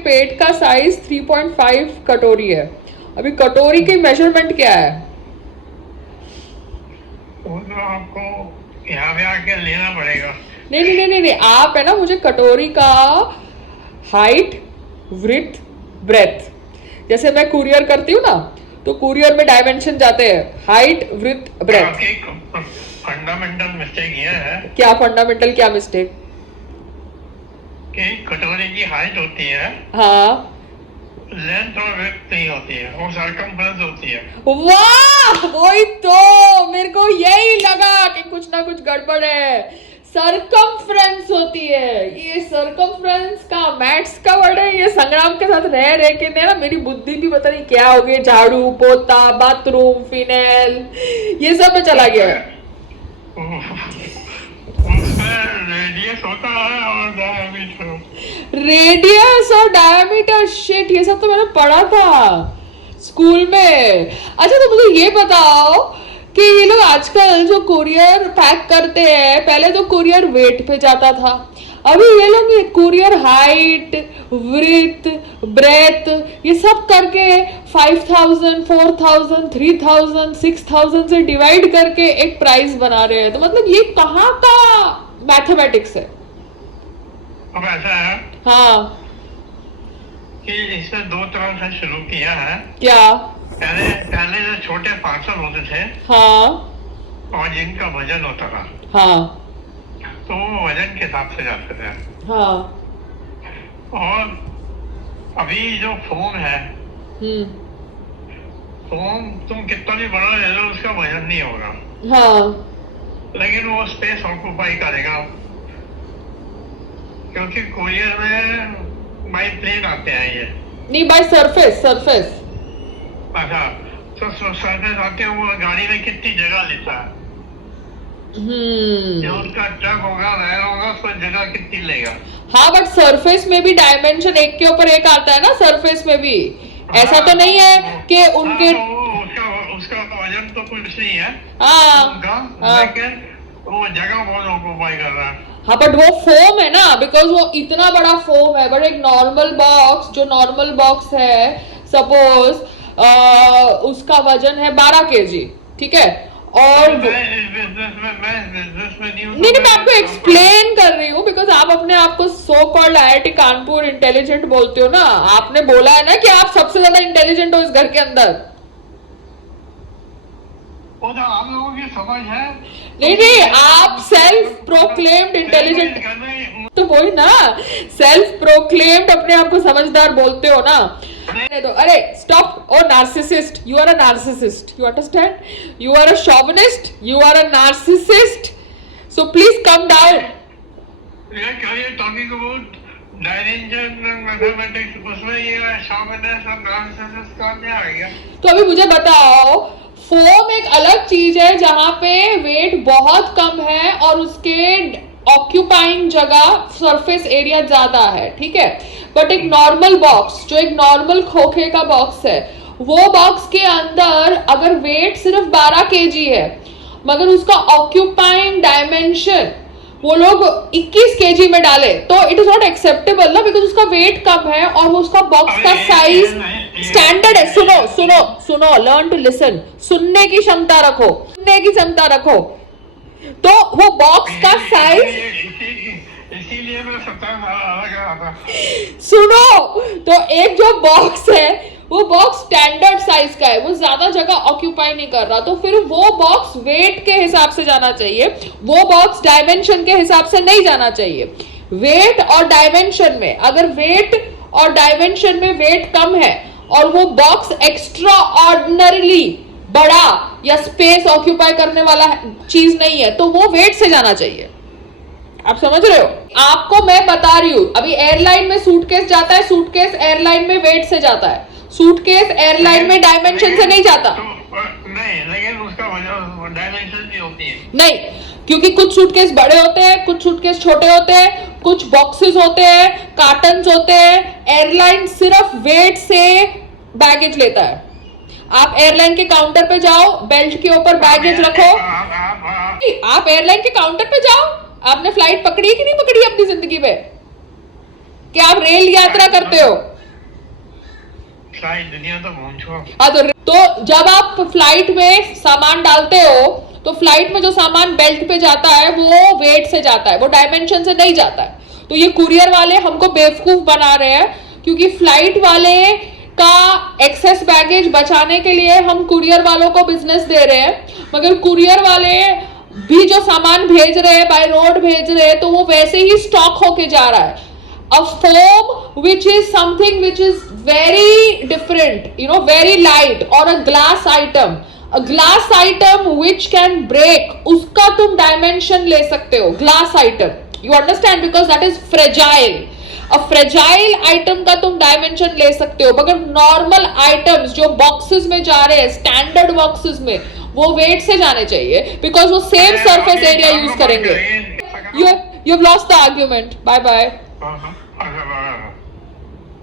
पेट का साइज 3.5 कटोरी है। अभी कटोरी की मेजरमेंट क्या है? वो तो आपको यहाँ पे आके लेना पड़ेगा। नहीं, आप है ना, मुझे कटोरी का हाइट, विड्थ, ब्रेथ, जैसे मैं कुरियर करती हूँ ना, तो कुरियर में डायमेंशन जाते हैं, हाइट, विड्थ, ब्रेथ। आपकी फंडामेंटल मिस्टेक ये है क्या फंडामेंटल, क्या मिस्टेक? कि कटोरी की हाइट होती है, हाँ, लेंथ और विड्थ नहीं होती है, वो सरकमफ्रेंस होती है। वाह, वही तो मेरे को यही लगा कि कुछ ना कुछ गड़बड़ है। सरकमफ्रेंस होती है। ये सरकमफ्रेंस का मैथ्स का वर्ड है। ये संग्राम के साथ रह रहे के ना मेरी बुद्धि भी पता नहीं क्या हो गई। झाड़ू पोता, बाथरूम, फिनेल, ये सब में चला गया है। उसमें रेडियस होता है और डायमीटर। रेडियस और डायमीटर, शिट, ये सब तो मैंने पढ़ा था स्कूल में। अच्छा, तो मुझे ये बताओ कि ये लोग आजकल जो कुरियर पैक करते हैं, पहले तो कुरियर वेट पे जाता था, अभी ये लोग ये कुरियर हाइट, विड्थ, ब्रेथ, ये सब करके 5000, 4000, 3000, 6000 से डिवाइड करके एक प्राइस बना रहे हैं। तो मतलब ये कहाँ का मैथमेटिक्स है? अब ऐसा है हाँ, कि इसने दो तरह से शुरू किया है। क्या? पहले पहले जो छोटे पार्सल होते थे हाँ, और जिनका वजन होता था, हाँ, तो वो वजन के हिसाब से जाते थे। हाँ, और अभी जो फोन है, हम्म, फोन तुम कितना भी बड़ा ले लो, उसका वजन नहीं होगा, हाँ, लेकिन वो स्पेस ऑक्यूपाई करेगा, क्योंकि कुरियर में बाई प्लेन आते हैं ये। नहीं, बाय सरफेस, सरफेस। अच्छा, तो सर्फेस आते हैं, वो गाड़ी में कितनी जगह लेता है। जो उसका ट्रक होगा, वैन होगा, उसको जगह कितनी लेगा। हाँ, बट सरफेस में भी डायमेंशन एक के ऊपर एक आता है ना, सरफेस में भी। ऐसा तो नहीं है कि उनके उसका वजन तो कुछ नहीं है हाँ, उनका, हाँ, लेकिन वो जगह बहुत ऑक्यूपाई कर रहा है। हाँ, बट वो फोम है ना, बिकॉज वो इतना बड़ा फोम है। बट एक नॉर्मल बॉक्स, जो नॉर्मल बॉक्स है, सपोज उसका वजन है 12 kg, ठीक है, और नहीं, मैं आपको एक्सप्लेन कर रही हूँ, बिकॉज आप अपने आप को so called IIT Kanpur intelligent बोलते हो ना। आपने बोला है ना कि आप सबसे ज्यादा इंटेलिजेंट हो इस घर के अंदर। वो तो आप लोगों की समझ है। नहीं, आप सेल्फ प्रोक्लेम्ड इंटेलिजेंट, तो वही ना, सेल्फ प्रोक्लेम्ड अपने आप को समझदार बोलते हो ना। तो अरे stop, oh narcissist, you are a narcissist, you understand, you are a chauvinist, you are a narcissist, so please calm down. Talking about dimension and mathematics, उसमें ये शॉविनिस्ट और नार्सिसिस्ट का क्या आ गया? तो अभी मुझे बताओ, फोम एक अलग चीज है जहां पे वेट बहुत कम है और उसके ऑक्यूपाइंग जगह, सरफेस एरिया ज्यादा है, ठीक है। बट एक नॉर्मल बॉक्स, जो एक नॉर्मल खोखे का बॉक्स है, वो बॉक्स के अंदर अगर वेट सिर्फ 12 kg है, मगर उसका ऑक्यूपाइंग डायमेंशन वो लोग 21 kg में डाले, तो इट इज नॉट एक्सेप्टेबल ना, बिकॉज उसका वेट कम है और वो उसका बॉक्स का साइज स्टैंडर्ड है। सुनो सुनो सुनो, लर्न टू लिसन, सुनने की क्षमता रखो, सुनने की क्षमता रखो। तो वो बॉक्स का साइज, इसीलिए मैं 17 साल अलग रहा था। सुनो, तो एक जो बॉक्स है वो बॉक्स स्टैंडर्ड साइज का है, वो ज्यादा जगह ऑक्यूपाई नहीं कर रहा, तो फिर वो बॉक्स वेट के हिसाब से जाना चाहिए, वो बॉक्स डायमेंशन के हिसाब से नहीं जाना चाहिए। वेट और डायमेंशन में, अगर वेट और डायमेंशन में वेट कम है और वो बॉक्स एक्स्ट्रा ऑर्डिनरीली बड़ा या स्पेस ऑक्यूपाई करने वाला चीज नहीं है, तो वो वेट से जाना चाहिए। आप समझ रहे हो? आपको मैं बता रही हूं, अभी एयरलाइन में सूटकेस जाता है, सूटकेस एयरलाइन में वेट से जाता है, सूटकेस एयरलाइन में डायमेंशन से नहीं जाता। नहीं, लेकिन उसका डायमेंशन भी होती है। नहीं, क्योंकि कुछ सूटकेस बड़े होते हैं, कुछ सूटकेस छोटे होते हैं, कुछ बॉक्सेस होते हैं, कार्टन्स होते हैं। एयरलाइन सिर्फ वेट से बैगेज लेता है। आप एयरलाइन के काउंटर पे जाओ, बेल्ट के ऊपर बैगेज रखो। आप एयरलाइन के काउंटर पे जाओ, आपने फ्लाइट पकड़ी है कि नहीं पकड़ी अपनी जिंदगी में? कि आप रेल यात्रा करते हो? सारी दुनिया तो घूम चुका। हाँ, तो जब आप फ्लाइट में सामान डालते हो तो फ्लाइट में जो सामान बेल्ट पे जाता है वो वेट से जाता है, वो डायमेंशन से नहीं जाता है। तो ये कुरियर वाले हमको बेवकूफ बना रहे हैं, क्योंकि फ्लाइट वाले का एक्सेस बैगेज बचाने के लिए हम कुरियर वालों को बिजनेस दे रहे हैं, मगर कुरियर वाले भी जो सामान भेज रहे हैं, बाय रोड भेज रहे हैं, तो वो वैसे ही स्टॉक होके जा रहा है। A foam which is something which is very different, you know, very light, or a glass item which can break, उसका तुम dimension ले सकते हो, glass item, you understand, because that is fragile. A fragile item का तुम dimension ले सकते हो, मगर normal items जो boxes में जा रहे हैं, standard boxes में, वो weight से जाने चाहिए, because वो same surface area use करेंगे. You've lost the argument. Bye bye. हाँ, हाँ, हाँ, हाँ, हाँ।